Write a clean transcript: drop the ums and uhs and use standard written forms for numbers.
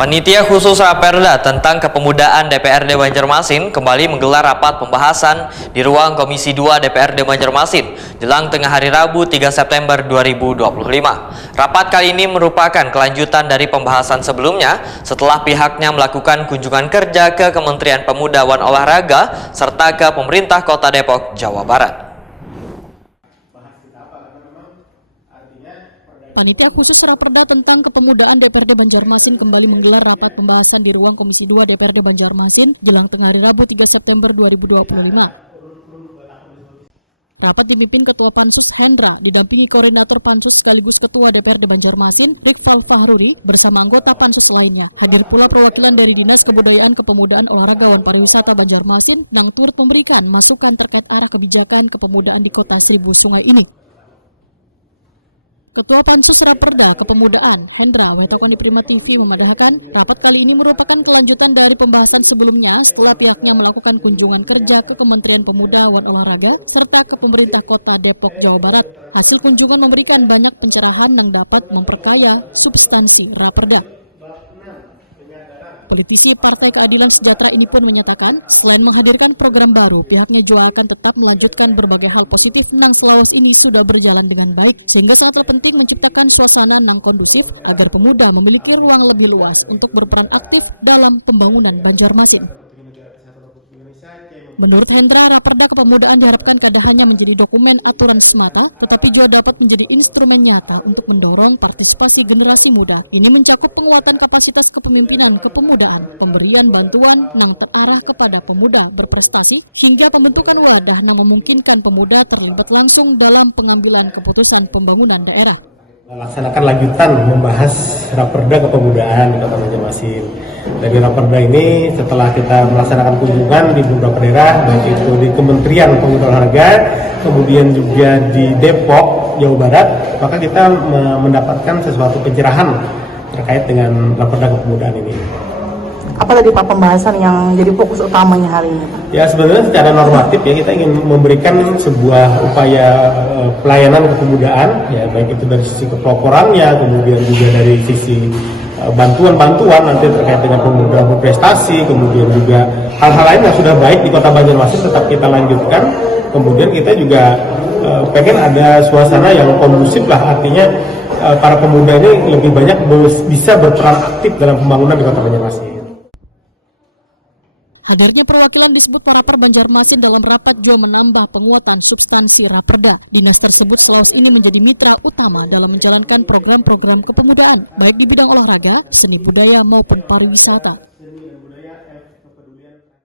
Panitia khusus Raperda tentang Kepemudaan DPRD Banjarmasin kembali menggelar rapat pembahasan di ruang Komisi 2 DPRD Banjarmasin jelang tengah hari Rabu 3 September 2025. Rapat kali ini merupakan kelanjutan dari pembahasan sebelumnya setelah pihaknya melakukan kunjungan kerja ke Kementerian Pemuda dan Olahraga serta ke pemerintah Kota Depok, Jawa Barat. Panitia khusus Raperda tentang Kepemudaan DPRD Banjarmasin kembali menggelar rapat pembahasan di ruang Komisi 2 DPRD Banjarmasin jelang tengah hari Rabu 3 September 2025. Rapat dipimpin Ketua Pansus Hendra, didampingi Koordinator Pansus sekaligus Ketua DPRD Banjarmasin, Rikfal Fahruri, bersama anggota Pansus lainnya. Hadir pula perwakilan dari Dinas Kebudayaan, Kepemudaan, Olahraga, dan Pariwisata Banjarmasin yang turut memberikan masukan terkait arah kebijakan kepemudaan di Kota Seribu Sungai ini. Ketua Pansus Raperda Kepemudaan, Hendra Wetakoni Prima TV memadahkan rapat kali ini merupakan kelanjutan dari pembahasan sebelumnya setelah pihaknya melakukan kunjungan kerja ke Kementerian Pemuda dan Olahraga serta ke pemerintah Kota Depok, Jawa Barat. Hasil kunjungan memberikan banyak pencerahan yang dapat memperkaya substansi Raperda. Politisi Partai Keadilan Sejahtera ini pun menyatakan, selain menghadirkan program baru, pihaknya juga akan tetap melanjutkan berbagai hal positif nang selawas ini sudah berjalan dengan baik, sehingga sangatlah penting menciptakan suasana nang kondusif agar pemuda memiliki ruang lebih luas untuk berperan aktif dalam pembangunan Banjarmasin. Menurut Hendra, Raperda Kepemudaan diharapkan kada hanya menjadi dokumen aturan semata, tetapi juga dapat menjadi instrumen nyata untuk mendorong partisipasi generasi muda. Ini mencakup penguatan kapasitas kepemimpinan kepemudaan, pemberian bantuan nang terarah kepada pemuda berprestasi, hingga pembentukan wadah nang memungkinkan pemuda terlibat langsung dalam pengambilan keputusan pembangunan daerah. Laksanakan lanjutan membahas Raperda Kepemudaan di Kota Banjarmasin. Dari Raperda ini setelah kita melaksanakan kunjungan di beberapa daerah, baik itu di Kementerian Pemuda Olahraga, kemudian juga di Depok, Jawa Barat, maka kita mendapatkan sesuatu pencerahan terkait dengan Raperda Kepemudaan ini. Apa tadi Pak pembahasan yang jadi fokus utamanya hari ini? Ya sebenarnya secara normatif ya kita ingin memberikan sebuah upaya pelayanan kepemudaan, ya baik itu dari sisi kepeloporannya, kemudian juga dari sisi bantuan-bantuan nanti terkait dengan pemuda berprestasi, kemudian juga hal-hal lain yang sudah baik di Kota Banjarmasin tetap kita lanjutkan. Kemudian kita juga pengen ada suasana yang kondusif lah, artinya para pemuda ini lebih banyak bisa berperan aktif dalam pembangunan di Kota Banjarmasin. Hadirnya perwakilan disebut Parapar Banjarmasin dalam rapat juga menambah penguatan substansi Raperda. Dinas tersebut selawas ini menjadi mitra utama dalam menjalankan program-program kepemudaan, baik di bidang olahraga, seni budaya maupun pariwisata.